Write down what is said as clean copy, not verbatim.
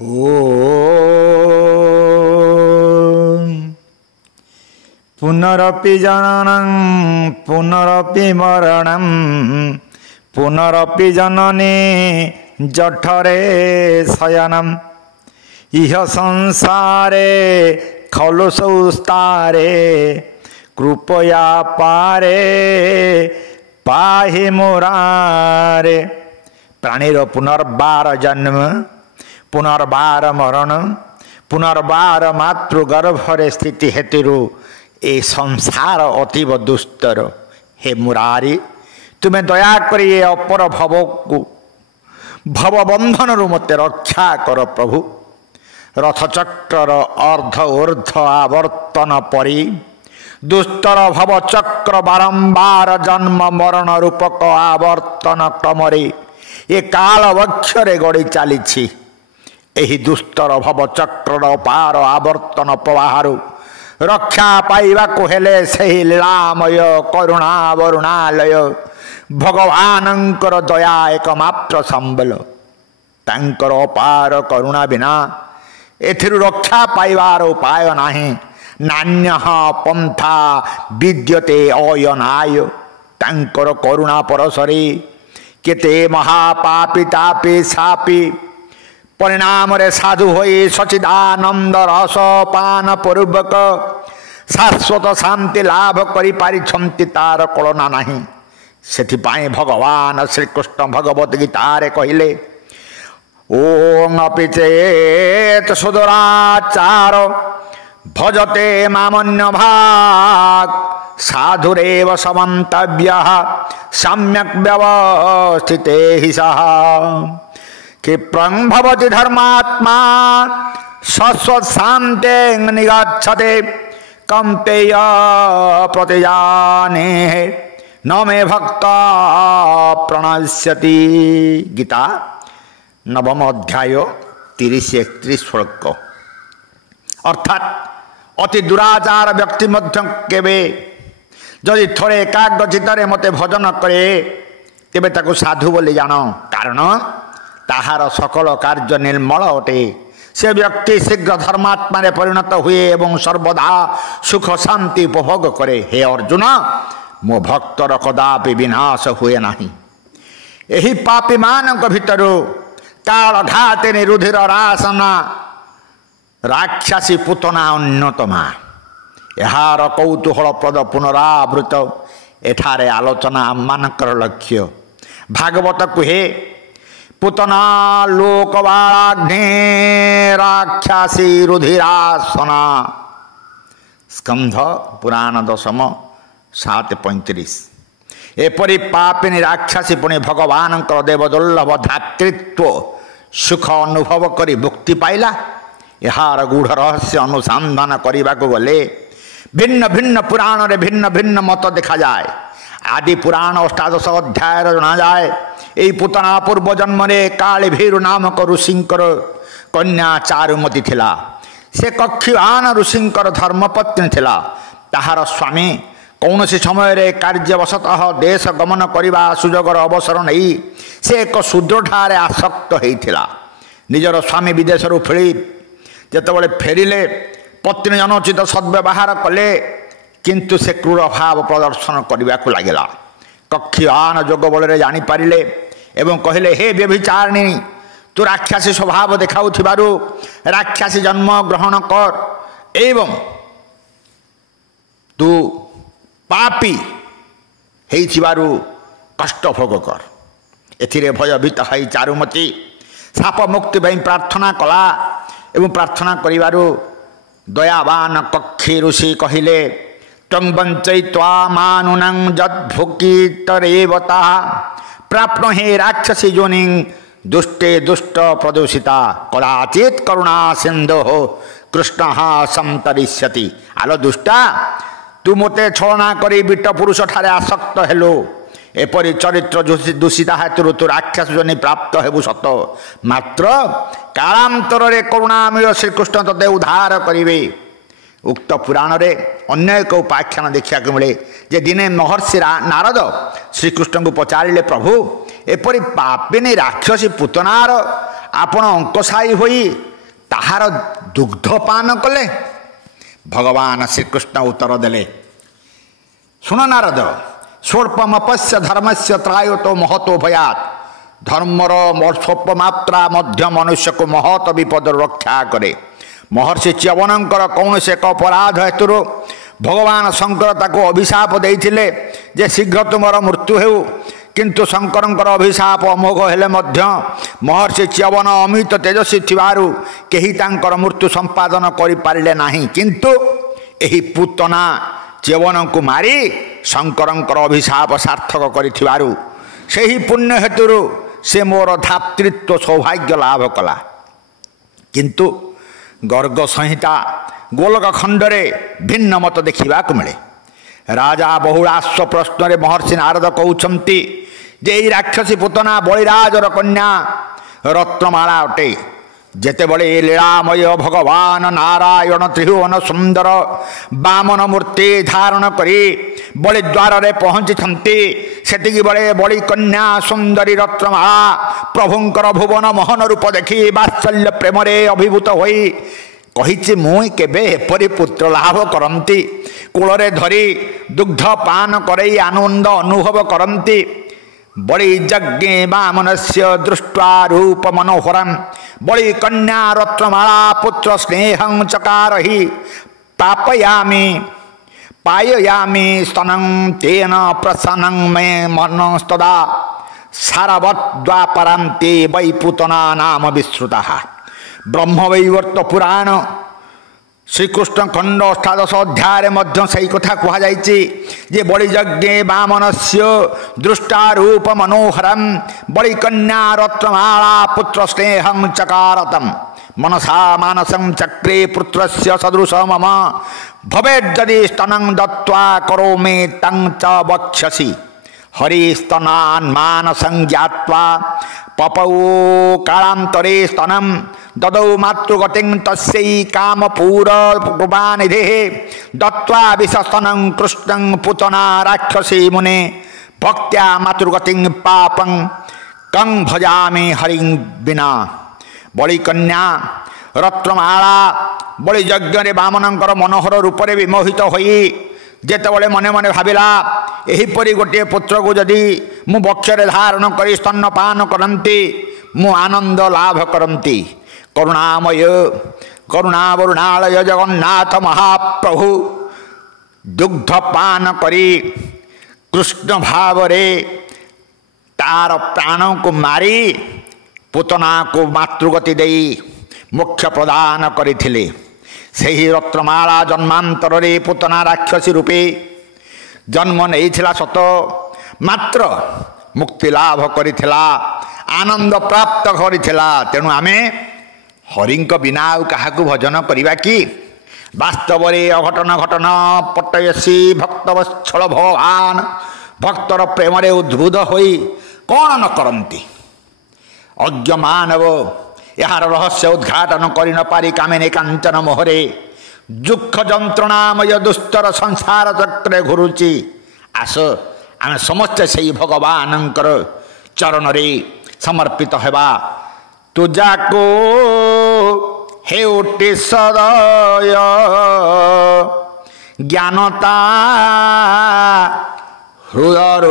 ओम पुनरपि जननं पुनरपि मरणं पुनरपि जनने जठरे शयनम् इह संसारे खलु संस्तारे कृपया पारे पाहि मुरारे। प्राणीर पुनर्बार जन्म पुनर्बार मरण पुनर्बार मातृगर्भरे स्थिति हेतु ए संसार अतीव दुस्तर। हे मुरारी तुम्हें दयाकर ये अपर भव को भवबंधन मते रक्षा कर प्रभु। रथचक्र अर्ध ऊर्ध आवर्तन परी दुस्तर भव चक्र बारंबार जन्म मरण रूपक आवर्तन क्रमरे ये काल वक्षरे गड़ी चली एही दुस्तर भव चक्र पार आवर्तन प्रवाहारु रक्षा पाइबा को हेले सही लीलामय करुणा वरुणालय भगवानंकर दया एकमात्र संबल। तांकर अपार करुणा बिना एथिरु रक्षा पाइबार उपाय नाही। नान्यः पंथा विद्यते अयनाय। तांकर करुणा परसरे केते महापापी तापी सापी परिणाम रे साधु होई सचिदानंद रस पान पूर्वक शाश्वत शांति लाभ करि पारिछंती तार कलना नाही। सेथिपाई भगवान श्रीकृष्ण भगवत गीतारे कहिले ओम अपि चेत सुदुराचार भजते मामन्य भाग साधुरेव समन्तव्यः सम्यक् व्यवस्थिते हि सः। क्षिप्रं भवति धर्मात्मा शाश्वत शान्ते निगच्छते कम्पेय प्रतिजाने न मे भक्त प्रणश्यति। गीता नवम अध्याय 30-31 श्लोक। अर्थात अति दुराचार व्यक्ति मध्य केबे जदि थोड़े एकाग्र चित्तरे मते भजन करे तेबे ताको साधु बोली जान। कारण ताहार सकल कार्य निर्मल अटे। से व्यक्ति शीघ्र धर्मात्मा परिणत हुए एवं सर्वदा सुख शांति उपभोग करे। हे अर्जुन मो भक्तर कदापि विनाश हुए नाही। एही पापी मानक भितरु काल घाते निरुधिर रासना राक्षसी पुतना अन्यतमा। यार कौतूहलप्रद पुनरावृत एठारे आलोचना आममानकर लक्ष्य। भागवत कुहे पुतना लोकवाग्ने राक्षसी रुधिरासना। स्कंध पुराण 10:7-35। एपरी पापिनी राक्षसी पुणी भगवान देवदुर्लभ धातृत्व सुख अनुभव करी मुक्ति पाइला। यार गूढ़ रहस्य अनुसंधान करने को गले भिन्न भिन्न पुराण रे भिन्न भिन्न मत देखा जाए। आदि पुराण 18 अध्याय जना जाए यही पुतना पूर्व जन्म काली भीरु नामक ऋषिंकर कन्या चारुमती थिला। से कक्षिवान ऋषिंकर धर्मपत्नी थिला। ताहार स्वामी कौन सी समय रे कार्यवशतः देश गमन करने सुजोगर अवसर नहीं से एक शूद्र ठारे आसक्त होता। निजर स्वामी विदेश फेली जितेबाला फेरिले पत्नी अनुचित सद्व्यवहार कले किंतु से क्रूर भाव प्रदर्शन करने को लगिला। कक्षिवान जोग बल जानीपारे एवं कहले हे व्यभिचारिणी तू राक्षसी स्वभाव देखाऊ राक्षसी जन्म ग्रहण कर एवं तू पापी हेइथिबारु कष्ट भोग कर। एथिरे भयभीत है चारुमती साप मुक्ति प्रार्थना कला एवं प्रार्थना करिबारु दयावान कक्षी ऋषि कहिले त्वं वञ्चयित्वा मानुनं यद्भुकितरेवता प्राप्नुहि राक्षसी योनिं दुष्टे दुष्ट प्रदूषिता कदाचित् करुणा सिन्धोः कृष्णः संतरिष्यति। आलो दुष्टा तू मते छलना करी बिट पुरुष ठारे आसक्त हेलो एपरी चरित्र दूषिता हेतु तू राक्षस जोनि प्राप्त हेबु सत मात्र कालांतर रे करुणामय श्रीकृष्ण तते उद्धार करिवे। उक्त पुराण रे अन्य एक उपाख्यान देखा मिले जे दिने महर्षि नारद श्रीकृष्ण को पचारे प्रभु एपरी पापिनी राक्षसी पुतनार आपण अंकसाई होई ତାହାର ଦୁଗ୍ଧ ପାନ କଲେ? ଭଗବାନ ଶ୍ରୀକୃଷ୍ଣ ଉତ୍ତର ଦେଲେ, ଶୁଣ ନାରଦ, ସ୍ୱଳ୍ପମପସ୍ୟ ଧର୍ମସ୍ୟ ତ୍ରାୟତୋ ମହତୋ ଭୟାତ୍। ଧର୍ମର ସ୍ୱଳ୍ପ ମାତ୍ରା ମଧ୍ୟ ମନୁଷ୍ୟକୁ ମହତ ବିପଦରୁ ରକ୍ଷା କରେ। ମହର୍ଷି ଚ୍ୟବନଙ୍କର କୌଣସି ଏକ ଅପରାଧ ହେତୁରୁ ଭଗବାନ ଶଙ୍କର ତାକୁ ଅଭିଶାପ ଦେଇଥିଲେ ଯେ ଶୀଘ୍ର ତୁମର ମୃତ୍ୟୁ ହେଉ। କିନ୍ତୁ ଶଙ୍କରଙ୍କର ଅଭିଶାପ ଅମୋଘ ହେଲେ ମଧ୍ୟ ମହର୍ଷି ଚ୍ୟବନ ଅମିତ ତେଜସ୍ୱୀ ଥିବାରୁ କେହି ତାଙ୍କର ମୃତ୍ୟୁ ସମ୍ପାଦନ କରିପାରିଲେ ନାହିଁ। କିନ୍ତୁ ଏହି ପୁତନା ଚ୍ୟବନଙ୍କୁ ମାରି ଶଙ୍କରଙ୍କର ଅଭିଶାପ ସାର୍ଥକ କରିଥିବାରୁ ସେହି ପୁଣ୍ୟ ହେତୁରୁ ସେ ମୋର ଧାତୃତ୍ୱ ସୌଭାଗ୍ୟ ଲାଭ କଲା। କିନ୍ତୁ ଗର୍ଗ ସଂହିତା ଗୋଲକ ଖଣ୍ଡରେ ଭିନ୍ନ ମତ ଦେଖିବାକୁ ମିଳେ। ରାଜା ବହୁଳାଶ୍ୱ ପ୍ରଶ୍ନରେ ମହର୍ଷି ନାରଦ କହୁଛନ୍ତି ଯେ ଏହି ରାକ୍ଷସୀ ପୁତନା ବଳିରାଜର କନ୍ୟା ରତ୍ନମାଳା ଅଟେ। ଯେତେବେଳେ ଲୀଳାମୟ ଭଗବାନ ନାରାୟଣ ତ୍ରିଭୁବନ ସୁନ୍ଦର ବାମନ ମୂର୍ତ୍ତି ଧାରଣ କରି ବଳି ଦ୍ୱାରରେ ପହଞ୍ଚିଛନ୍ତି, ସେତିକି ବେଳେ ବଳି କନ୍ୟା ସୁନ୍ଦରୀ ରତ୍ନମାଳା ପ୍ରଭୁଙ୍କର ଭୁବନ ମୋହନ ରୂପ ଦେଖି ବାତ୍ସଲ୍ୟ ପ୍ରେମରେ ଅଭିଭୂତ ହୋଇ କହିଛି, ମୁଁ କେବେ ଏପରି ପୁତ୍ର ଲାଭ କରନ୍ତି। କୂଳରେ ଧରି ଦୁଗ୍ଧ ପାନ କରେଇ ଆନନ୍ଦ ଅନୁଭବ କରନ୍ତି। ବଳି ଯଜ୍ଞେ ବାମନସ୍ୟ ଦୃଷ୍ଟ୍ୱା ରୂପ ମନୋହରମ୍। ବଳି କନ୍ୟା ରତ୍ନମାଳା ପୁତ୍ର ସ୍ନେହଂ ଚକାରହି ପାପୟାମି ପାୟୟାମି ସ୍ତନଂ ତେନ ପ୍ରସନ୍ନଂ ମେ ମନସ୍ତଦା ସାରବଦ୍ୱାପରାନ୍ତେ ବୈ ପୁତନା ନାମ ବିଶ୍ରୁତା। ବ୍ରହ୍ମବୈବର୍ତ ପୁରାଣ ଶ୍ରୀକୃଷ୍ଣ ଖଣ୍ଡ ଅଷ୍ଟାଦଶ ଅଧ୍ୟାୟରେ ମଧ୍ୟ ସେହି କଥା କୁହାଯାଇଛି ଯେ ବଳିଯଜ୍ଞେ ବାମନସ୍ୟ ଦୃଷ୍ଟା ରୂପ ମନୋହରମ୍ ବଳି କନ୍ୟା ରତ୍ନମାଳା ପୁତ୍ର ସ୍ନେହଂ ଚକାରତମ୍ ମନସା ମାନସଂ ଚକ୍ରେ ପୁତ୍ରସ୍ୟ ସଦୃଶ ମମ ଭବେଜ୍ଜଦି ସ୍ତନଂ ଦତ୍ତ୍ୱା କରୋମି तं च वक्ष्यसि हरिस्तनान् मानसं ज्ञात्वा पपौ कालान्तरे स्तनं ददौ मातृगतिं तस्यै कामपूरपूर्वानिधेः दत्त्वा विषस्तनं कृष्णं पुतना राक्षसी मुने भक्त्या मातृगतिं पापं कं भजामि हरिं विना। बलि कन्या रत्नमाला बलि यज्ञ बामनंकर मनोहर रूप से विमोहित होई जेतेबेले मने मने भाविला एहीपरि गोटे पुत्र को जदि मु बक्षरे धारण करी स्तन्नपान करती मु आनंद लाभ करती। करुणामय करुणावरुणालय जगन्नाथ महाप्रभु दुग्धपान करी कृष्ण भाव रे तार प्राण को मारी पुतना को मातृगति दे मोक्ष प्रदान करथिले। सही रत्नमाला जन्मांतर रे पुतना राक्षसी रूपे जन्म नहीं सत मात्र मुक्ति लाभ करिथिला आनंद प्राप्त करिथिला। तेणु आमे हरिंक बिना क्या भजन करवा कि वास्तव में अघटन घटन पटयसी भक्तवत्सल भगवान भक्तर प्रेम उद्बुद्ध होई कौन न करती। अज्ञ मानव यार रहस्य उद्घाटन कर न पारी कामिनी कांचन मोहरे दुख जंत्रणामय दुस्तर संसार चक्रे घुरुची। आस आम समस्ते से भगवान चरण रे समर्पित हेबा। तुजाको हेउटी सदय ज्ञानता हृदय